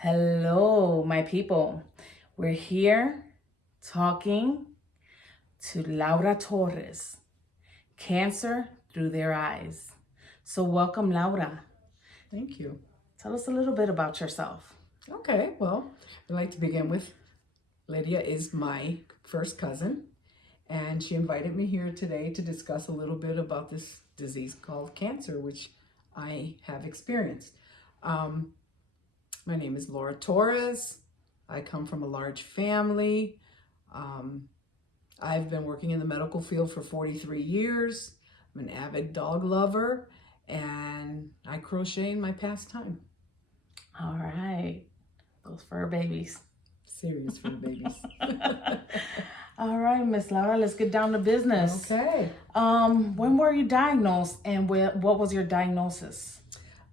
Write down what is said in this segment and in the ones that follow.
Hello, my people. We're here talking to Laura Torres, Cancer Through Their Eyes. So, welcome, Laura. Thank you. Tell us a little bit about yourself. Okay, well, I'd like to begin with Lydia is my first cousin, and she invited me here today to discuss a little bit about this disease called cancer, which I have experienced. My name is Laura Torres. I come from a large family. I've been working in the medical field for 43 years. I'm an avid dog lover, and I crochet in my pastime. All right. Those fur babies. Serious for the babies. All right, Miss Laura, let's get down to business. Okay. When were you diagnosed and what was your diagnosis?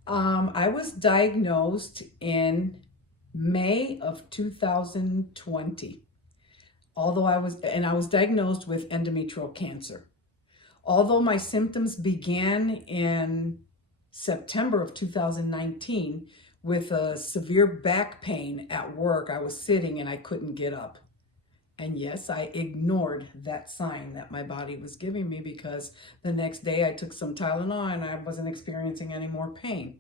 I was diagnosed in May of 2020. I was diagnosed with endometrial cancer. Although my symptoms began in September of 2019 with a severe back pain at work. I was sitting and I couldn't get up. And yes, I ignored that sign that my body was giving me because the next day I took some Tylenol and I wasn't experiencing any more pain.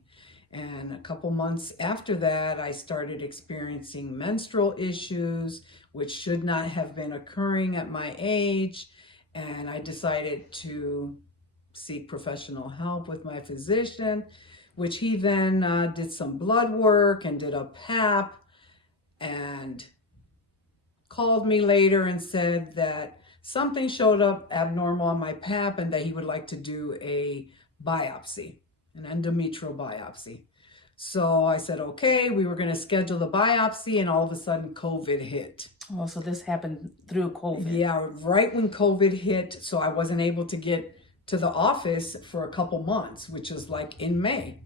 And a couple months after that, I started experiencing menstrual issues, which should not have been occurring at my age. And I decided to seek professional help with my physician, which he then did some blood work and did a PAP and called me later and said that something showed up abnormal on my PAP and that he would like to do a biopsy, an endometrial biopsy. So I said, okay, we were going to schedule the biopsy, and all of a sudden COVID hit. Oh, so this happened through COVID. Yeah, right when COVID hit. So I wasn't able to get to the office for a couple months, which was like in May.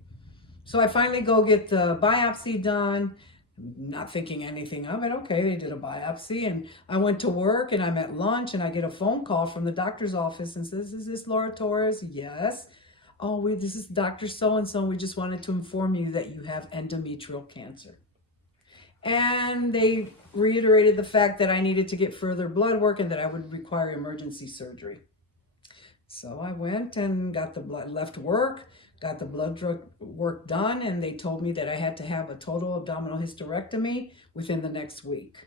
So I finally go get the biopsy done, not thinking anything of it. Okay, they did a biopsy, and I went to work and I'm at lunch and I get a phone call from the doctor's office and says, "Is this Laura Torres?" Yes. "Oh, this is Dr. So-and-so. We just wanted to inform you that you have endometrial cancer." And they reiterated the fact that I needed to get further blood work and that I would require emergency surgery. So I went and got the blood, left work, got the blood work done, and they told me that I had to have a total abdominal hysterectomy within the next week.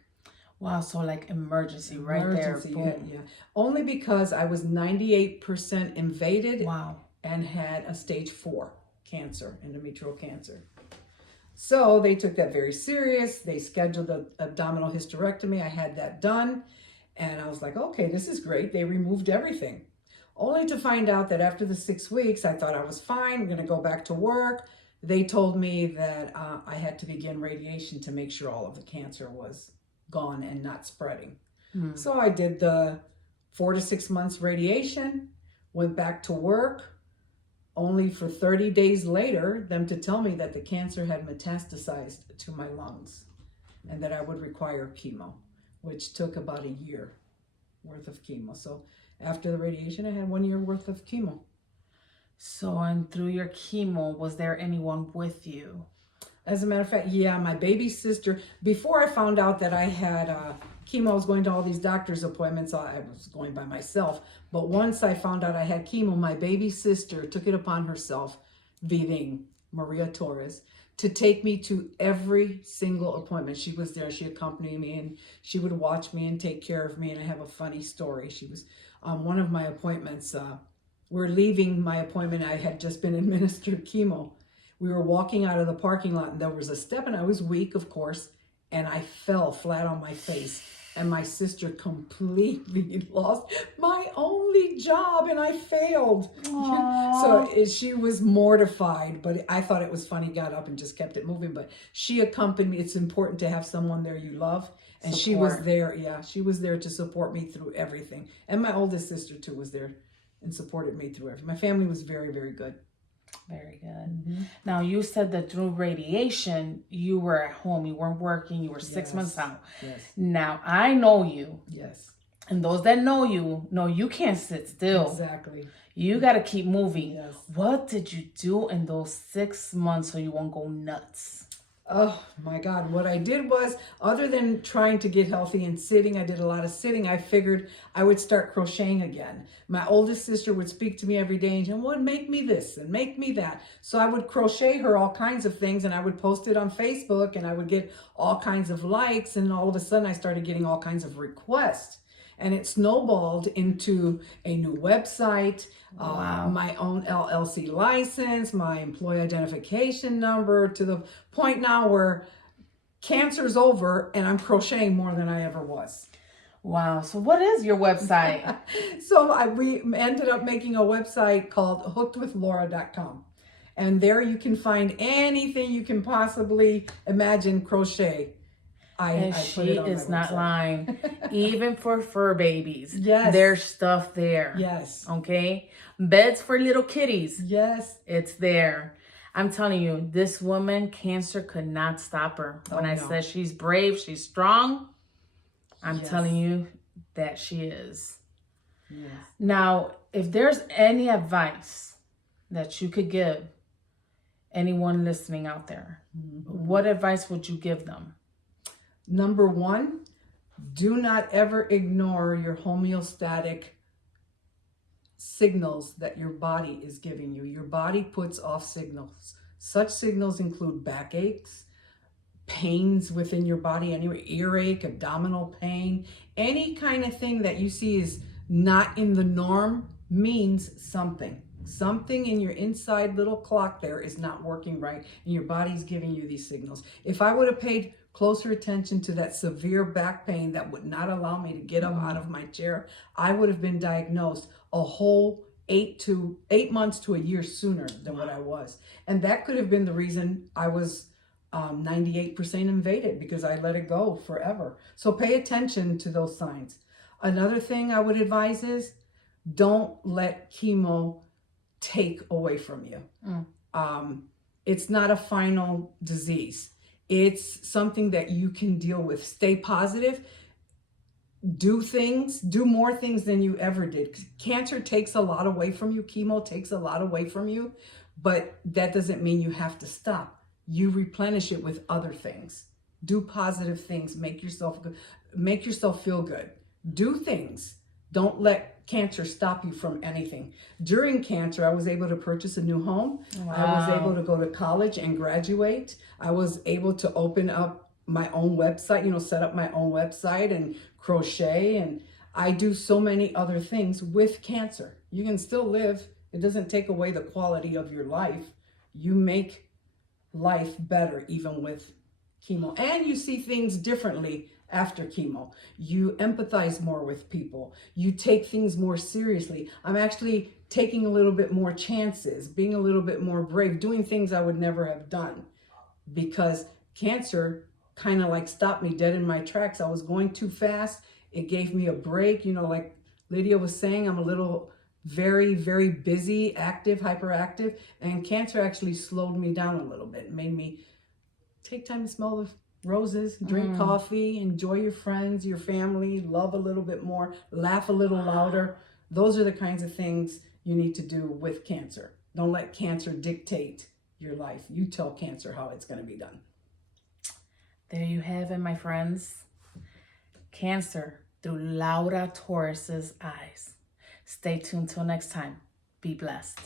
Wow, so like emergency right there. Yeah. Only because I was 98% invaded. Wow. And had a stage 4 cancer, endometrial cancer. So they took that very serious. They scheduled the abdominal hysterectomy. I had that done. And I was like, okay, this is great. They removed everything. Only to find out that after the 6 weeks, I thought I was fine. I'm going to go back to work. They told me that I had to begin radiation to make sure all of the cancer was gone and not spreading. So I did the 4 to 6 months radiation, went back to work, only for 30 days later, them to tell me that the cancer had metastasized to my lungs and that I would require chemo, which took about a year worth of chemo. So after the radiation, I had 1 year worth of chemo. So, and through your chemo, was there anyone with you? As a matter of fact, yeah, my baby sister, before I found out that I had chemo, I was going to all these doctor's appointments. I was going by myself. But once I found out I had chemo, my baby sister took it upon herself, Viving, Maria Torres, to take me to every single appointment. She was there. She accompanied me, and she would watch me and take care of me. And I have a funny story. She was one of my appointments. We're leaving my appointment. I had just been administered chemo. We were walking out of the parking lot and there was a step, and I was weak, of course, and I fell flat on my face. And my sister completely lost my only job, and I failed. So she was mortified, but I thought it was funny, got up and just kept it moving. But she accompanied me. It's important to have someone there you love. And she was there. Yeah, she was there to support me through everything. And my oldest sister too was there and supported me through everything. My family was very, very good. Very good. Now, you said that through radiation, you were at home, you weren't working, you were 6 months out. Yes. Now, I know you. Yes. And those that know you can't sit still. Exactly. You got to keep moving. Yes. What did you do in those 6 months so you won't go nuts? Oh my God. What I did was, other than trying to get healthy and sitting, I did a lot of sitting. I figured I would start crocheting again. My oldest sister would speak to me every day and would make me this and make me that. So I would crochet her all kinds of things and I would post it on Facebook and I would get all kinds of likes. And all of a sudden I started getting all kinds of requests. And it snowballed into a new website, Wow. my own LLC license, my employee identification number, to the point now where cancer's over and I'm crocheting more than I ever was. Wow. So what is your website? So we ended up making a website called hookedwithlaura.com. And there you can find anything you can possibly imagine crochet. And I put she it on is my not website. lying. Even for fur babies. Yes. There's stuff there. Yes. Okay. Beds for little kitties. Yes. It's there. I'm telling you, this woman, cancer could not stop her. When I no. said she's brave, she's strong, I'm Yes. telling you that she is. Yes. Now, if there's any advice that you could give anyone listening out there, what advice would you give them? Number one, do not ever ignore your homeostatic signals that your body is giving you. Your body puts off signals. Such signals include backaches, pains within your body, anyway, earache, abdominal pain, any kind of thing that you see is not in the norm means something. Something in your inside little clock there is not working right, and your body's giving you these signals. If I would have paid closer attention to that severe back pain that would not allow me to get up out of my chair, I would have been diagnosed a whole 8 months to a year sooner than what I was. And that could have been the reason I was 98% invaded, because I let it go forever. So pay attention to those signs. Another thing I would advise is don't let chemo take away from you. It's not a final disease. It's something that you can deal with. Stay positive. Do more things than you ever did. Cancer takes a lot away from you. Chemo takes a lot away from you, but that doesn't mean you have to stop. You replenish it with other things. Do positive things. Make yourself feel good. Do things. Don't let cancer stop you from anything. During cancer, I was able to purchase a new home. Wow. I was able to go to college and graduate. I was able to open up my own website, set up my own website and crochet. And I do so many other things with cancer. You can still live. It doesn't take away the quality of your life. You make life better even with chemo. And you see things differently after chemo. You empathize more with people. You take things more seriously. I'm actually taking a little bit more chances, being a little bit more brave, doing things I would never have done, because cancer kind of like stopped me dead in my tracks. I was going too fast. It gave me a break. Like Lydia was saying, I'm a little very, very busy, active, hyperactive, and cancer actually slowed me down a little bit. It made me take time to smell the roses, drink coffee, enjoy your friends, your family, love a little bit more, laugh a little louder. Those are the kinds of things you need to do with cancer. Don't let cancer dictate your life. You tell cancer how it's going to be done. There you have it, my friends. Cancer through Laura Torres's eyes. Stay tuned till next time. Be blessed.